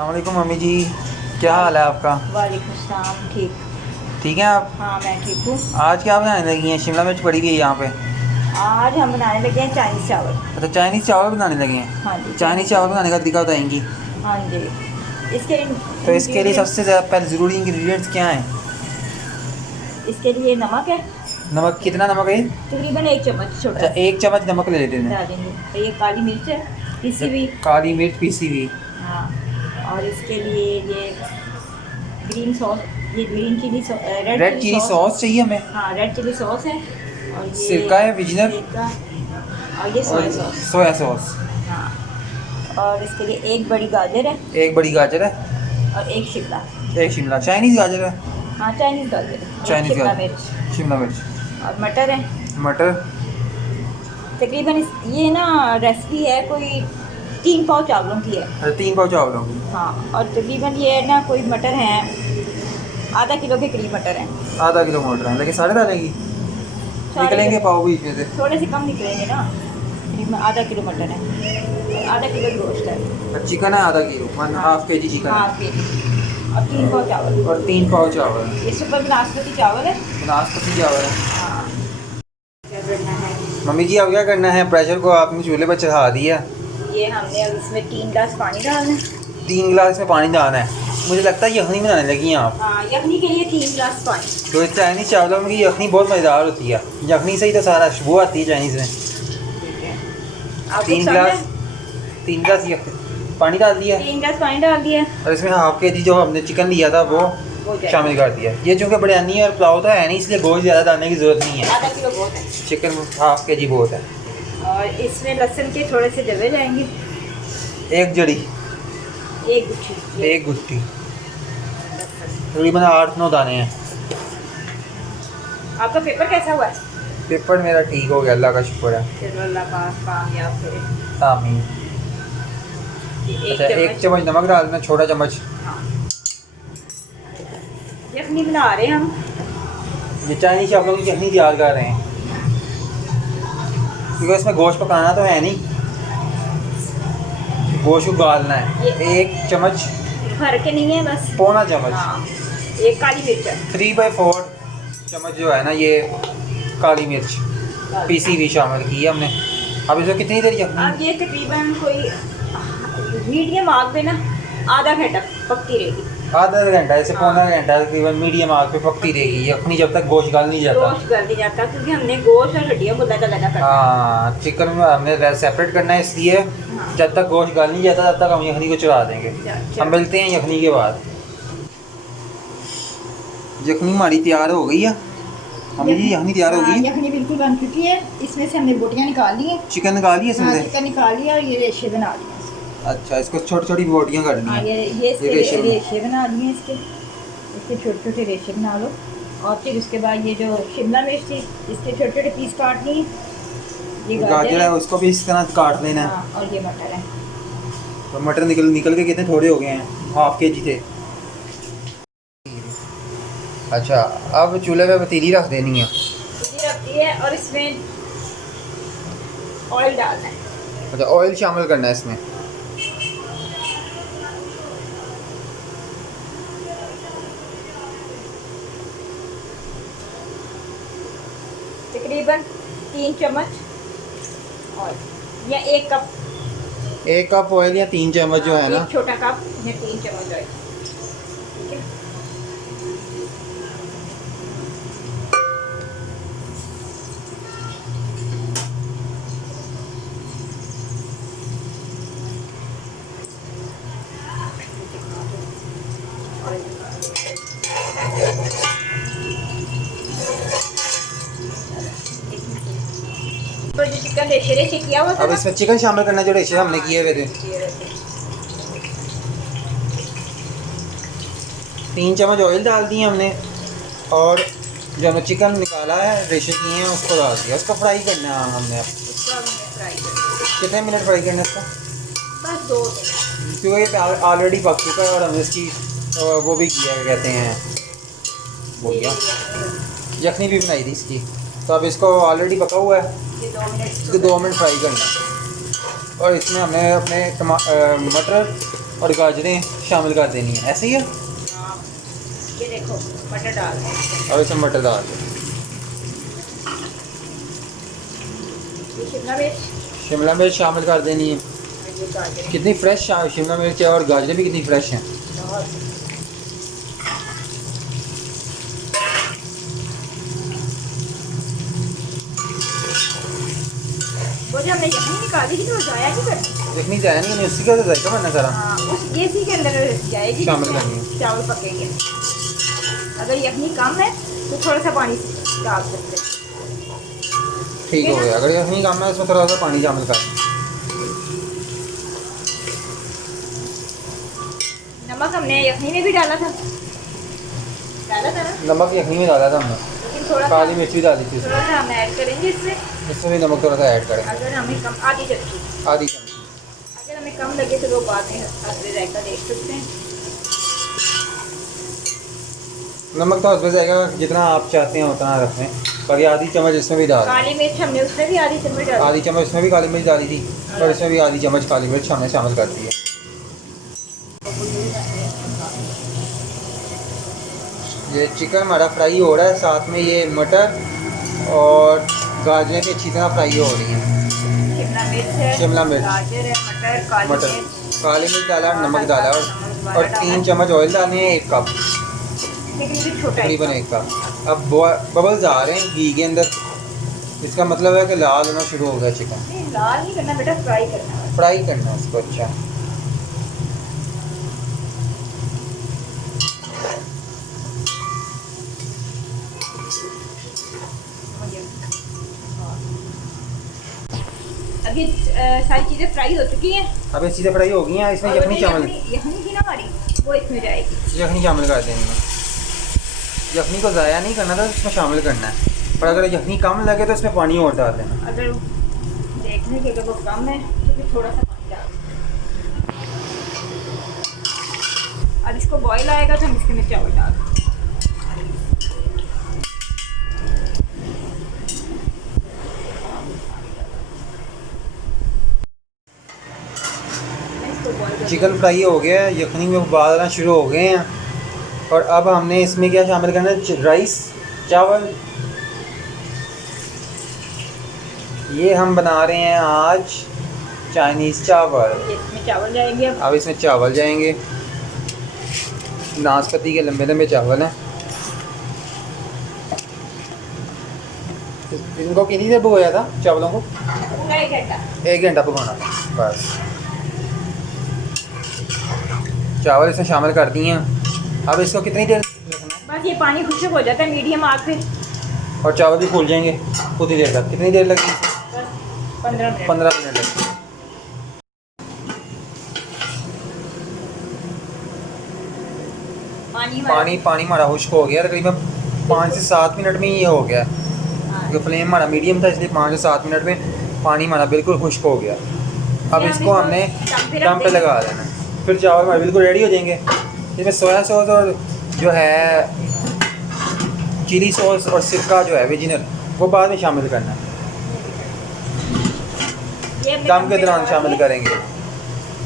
अस्सलामुअलैकुम मम्मी जी, क्या हाल है आपका? वालेकुम सलाम। ठीक। ठीक है आप? हाँ मैं ठीक हूँ। आज क्या बनाने लगी हैं? शिमला मिर्च पड़ी हुई है यहाँ पे। आज हम बनाने लगे हैं चाइनीज़ चावल। अच्छा, चाइनीज़ चावल बनाने लगे हैं। हाँ जी, चाइनीज़ चावल बनाने का तरीका बताएंगी? हाँ जी। इसके तो इसके लिए इंग्रेडिएंट्स, सबसे ज़्यादा पहले ज़रूरी इंग्रेडिएंट्स क्या हैं? इसके लिए नमक है। नमक कितना नमक है? तकरीबन 1 चम्मच छोटा अच्छा, 1 चम्मच नमक ले लेते हैं। डालेंगे। तो ये काली मिर्च है पिसी हुई। काली मिर्च पीसी हुई। हाँ। और इसके लिए ये ग्रीन सॉस, ये green chilli red red chilli chilli sauce. Sauce चाहिए हमें। हाँ, रेड चिली सॉस है। और ये सिरका है विजिनर। सिरका। और ये सोया सॉस। Soya sauce. हाँ। और इसके लिए एक बड़ी गाजर है एक बड़ी गाजर है। और एक शिमला। एक शिमला चाइनीज़ गाजर है। हाँ, चाइनीज़ गाजर है। चाइनीज़ शिमला गाजर, मिर्च शिमला मिर्च, और मटर है। मटर। तकरीबन ये ना रेसिपी है कोई 3 पाव चावलों की है। अच्छा, 3 पाव चावल होंगे। हाँ। और तकरीबन ये ना कोई मटर है, आधा किलो के करीब मटर है। आधा किलो मटर है, लेकिन साढ़े डालेंगी। निकलेंगे पाव बीच में से। थोड़े से कम निकलेंगे ना। करीब आधा किलो मटर है और आधा किलो गोश्त है। चिकन है आधा किलो, हाफ के जी चिकन है। हाफ के जी। और 3 पाव चावल। और 3 पाव चावल है। ये सुपर बासमती चावल है। नाशपाती चावल है। हाँ। क्या करना है? मम्मी जी अब क्या करना है? प्रेशर को आपने चूल्हे पर चढ़ा दिया। ये हमने अब इसमें 3 गिलास पानी डालना है। 3 गिलास में पानी डालना है। मुझे लगता है यखनी बनाने लगी हैं आप। हाँ, यखनी के लिए 3 गिलास पानी। तो चाइनीज़ चावलों में यखनी बहुत मज़ेदार होती है। यखनी से ही तो सारा खुशबू आती है चाइनीज़ में। ठीक है। आपको 3 पसंद गिलास, है? 3 गिलास पानी डाल दिया। 3 गिलास पानी डाल दिया। और इसमें हाफ के जी जो हमने चिकन लिया था वो शामिल कर दिया। ये चूँकि बिरयानी और पुलाव तो है नहीं, इसलिए गोश्त ज़्यादा डालने की ज़रूरत नहीं है। आधा किलो बहुत है। चिकन हाफ के जी बहुत है। और इसमें लहसुन के थोड़े से जवे जाएंगे। एक जड़ी, एक गुच्छी। एक गुट्टी, तकरीबन 8-9 दाने हैं। आपका पेपर कैसा हुआ है? पेपर मेरा ठीक हो गया, अल्लाह का शुक्र है। चलो अल्लाह पाक कामयाब करे। आमीन। अच्छा, 1 चम्मच नमक डालना, छोटा चम्मच। हाँ। यखनी बना रहे हैं हम। ये चाइनीज़ चावलों की चटनी तैयार कर रहे हैं, क्योंकि इसमें गोश्त पकाना तो है नहीं, गोश्त को गालना है। 1 चम्मच भर के नहीं है, बस पौना चम्मच। हाँ। एक काली मिर्च है। 3/4 चम्मच जो है ना, ये काली मिर्च पीसी हुई शामिल की है हमने। अब इसमें कितनी देर अब यखनी? ये तकरीबन कोई मीडियम आग पे ना आधा घंटा पकती रहेगी। आधा घंटा, ऐसे पौना घंटा तकरीबन मीडियम आग पे पकती रहेगी यखनी, जब तक गोश्त गल नहीं जाता। गोश्त गल नहीं जाता क्योंकि हमने गोश्त और हड्डियों को लगा लगा करना है। हाँ, चिकन में हमने सेपरेट करना है, इसलिए हाँ। जब तक गोश्त गल नहीं जाता तब तक हम यखनी को चढ़ा देंगे। अच्छा। हम मिलते हैं यखनी के बाद। यखनी हमारी तैयार हो गई है। मम्मी जी यखनी तैयार हो गई है। यखनी बिल्कुल बन चुकी है। इसमें से हमने बोटियाँ निकाल ली हैं। चिकन निकाली है इसमें हाँ, से? चिकन निकाल लिया और ये रेशे बना लिए। अच्छा, इसको छोटी छोटी बोटियाँ करनी हाँ, है। ये इसके रेशे रेशे बना लिए इसके छोटे छोटे रेशे बना लो। और फिर उसके बाद ये जो शिमला मिर्च थी इसके छोटे छोटे पीस काट लिए। ये गाजर है, उसको भी इस तरह काट लेना है। हाँ, और ये मटर है। तो मटर निकल के कितने थोड़े हो गए हैं, हाफ के जी थे। अच्छा, अब चूल्हे पे पतीली रख देनी है। ये रखती है और इसमें ऑयल डालना है। अच्छा, ऑयल शामिल करना है इसमें। तकरीबन 3 चम्मच ऑयल या 1 कप। 1 कप ऑयल या 3 चम्मच जो है ना। 1 छोटा कप या 3 चम्मच ऑयल। ठीक है। तो जो चिकन रेशे किया हुआ था अब ना, इसमें चिकन शामिल करना, जो रेशे हमने किए हुए थे। 3 चम्मच ऑयल डाल दिए हमने, और जो हमने चिकन निकाला है रेशे किए हैं उसको डाल दिया। उसको फ्राई करना है हमने। अब इसको अब हमें फ्राई करना है। कितने मिनट फ्राई करना है इसको? बस 2 मिनट। क्योंकि ये ऑलरेडी पक चुका है और हमने इसकी वो भी किया, क्या कहते हैं, वो गया यखनी भी बनाई थी इसकी। तो अब इसको ऑलरेडी पका हुआ है, ये 2 मिनट इसको 2 मिनट फ्राई करना है। और इसमें हमने अपने मटर और गाजरें शामिल कर देनी है, ऐसे ही है। हाँ, ये देखो मटर डाल रहे हैं। और इसमें मटर डाल दो। ये शिमला मिर्च शिमला मिर्च शामिल कर देनी है। और ये गाजर कितनी फ्रेश शिमला मिर्च है और गाजरें भी कितनी फ्रेश हैं। बहुत। वो जो हमने यखनी निकाली थी तो वो जाया नहीं करती। देखनी जाए नहीं, उसी का तो जायका बनना सारा। हाँ, उस ये इसी के अंदर जाएगी, शामिल जिसमें करनी है। चावल पकेंगे। अगर यखनी कम है तो थोड़ा सा पानी डाल सकते हैं। ठीक हो गया। अगर यखनी कम है इसमें थोड़ा सा पानी शामिल कर। नमक हमने यखनी में भी डाला था ना, नमक यखनी में डाला था हमने, लेकिन थोड़ा काली मिर्च भी डाली थी, थोड़ा सा हम ऐड करेंगे इसमें। इसमें भी नमक थोड़ा सा ऐड करें, अगर हमें कम आधी चटकी, आधी चम्मच। अगर हमें कम लगे तो वो बाद में हल्के जायका देख सकते हैं। नमक तो हस्बे जाएगा, जितना आप चाहते हैं उतना रखें। बाकी आधी चम्मच इसमें भी डाल, काली मिर्च हमने उसमें भी आधी चम्मच डाली। आधी चम्मच इसमें भी काली मिर्च डाली थी और इसमें भी आधी चम्मच काली मिर्च हमने शामिल कर दी है। ये चिकन हमारा फ्राई हो रहा है, साथ में ये मटर और गाजरें भी अच्छी तरह फ्राई हो रही हैं। शिमला मिर्च है, शिमला मिर्च, गाजर है, मटर, मटर, काली मिर्च डाला, नमक डाला और डाला। 3 चम्मच ऑयल डालने हैं, 1 कप लेकिन छोटा तकरीबन 1 कप। अब बबल्स आ रहे हैं घी के अंदर, इसका मतलब है कि लाल होना शुरू हो गया चिकन। नहीं, लाल नहीं करना बेटा, फ्राई करना है। फ्राई करना है इसको। अच्छा, अभी सारी चीज़ें फ्राई हो चुकी हैं। अब ये चीज़ें फ्राई हो गई हैं, इसमें और यखनी वो शामिल, यखनी थी ना हमारी, वो इसमें जाएगी। यखनी शामिल कर देनी है। यखनी को ज़ाया नहीं करना था, इसमें शामिल करना है। पर अगर यखनी कम लगे तो इसमें पानी और डाल देना। अगर देखने के अगर वो कम है तो फिर थोड़ा सा पानी डाल। अब इसको बॉईल आएगा तो हम इसके में चावल डाल। चिकन फ्राई हो गया है, यखनी में उबाल आना शुरू हो गए हैं। और अब हमने इसमें क्या शामिल करना है, राइस, चावल। ये हम बना रहे हैं आज चाइनीज़ चावल। इसमें चावल जाएंगे। अब इसमें चावल जाएंगे, नाशपाती के लंबे लंबे चावल हैं। इनको कितनी देर भिगोया था चावलों को? पूरा 1 घंटा। 1 घंटा भिगोना था बस। चावल इसमें शामिल कर दिए हैं। अब इसको कितनी देर रखना है? बस ये पानी खुश्क हो जाता है मीडियम आग पे, और चावल भी फूल जाएंगे उतनी देर तक। कितनी देर लगेगी? बस 15 मिनट। 15 मिनट लगेंगे। पानी हमारा खुश्क हो गया, तकरीबन 5 से 7 मिनट में ये हो गया। क्योंकि फ्लेम हमारा मीडियम था, इसलिए 5 से 7 मिनट में पानी हमारा बिल्कुल खुश्क हो गया। अब इसको हमने दम पे लगा देना। फिर चावल हमारे बिल्कुल रेडी हो जाएंगे। इसमें सोया सॉस और जो है चिली सॉस और सिरका जो है ओरिजिनल, वो बाद में शामिल करना है, दम के दौरान शामिल करेंगे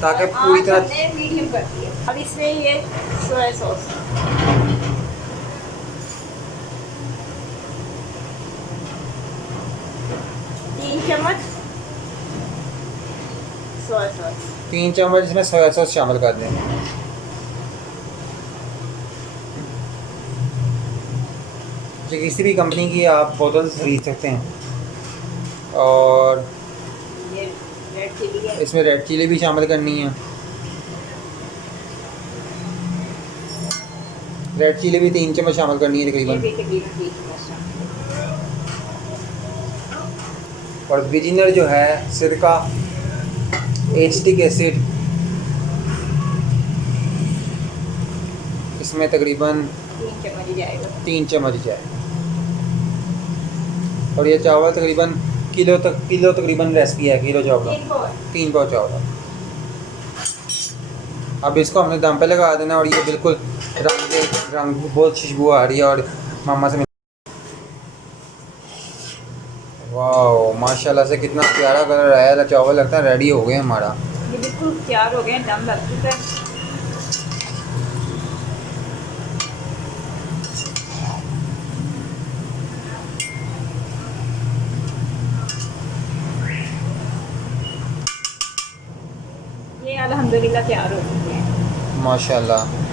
ताकि पूरी तरह। मीडियम कर दिया। अब इसमें ये सोया सॉस, सोया सॉस 3 चम्मच इसमें सोया सॉस शामिल कर दें। जो किसी भी कंपनी की आप बोतल खरीद सकते हैं। और ये रेड चिली है। इसमें रेड चिली भी शामिल करनी है। रेड चिली भी 3 चम्मच शामिल करनी है ये तकरीबन। भी तकरीबन 3 चम्मच। और विजिनर जो है सिरका, एसिटिक एसिड, इसमें तकरीबन 3 चम्मच ही जाएगा। 3 चम्मच जाए। और ये चावल तकरीबन किलो तकरीबन रेसिपी है, किलो चावल, 3 पाव चावल। अब इसको हमने दम पे लगा देना। और ये बिल्कुल रंग बहुत खुशबू आ रही है। और मामा से वाह, माशाल्लाह से कितना प्यारा कलर आया। चावल लगता है रेडी हो गए हमारा। ये बिल्कुल बिल्कुल तैयार हो गए, दम लग चुका है। ये अल्हम्दुलिल्लाह तैयार हो चुके हैं। माशाल्लाह।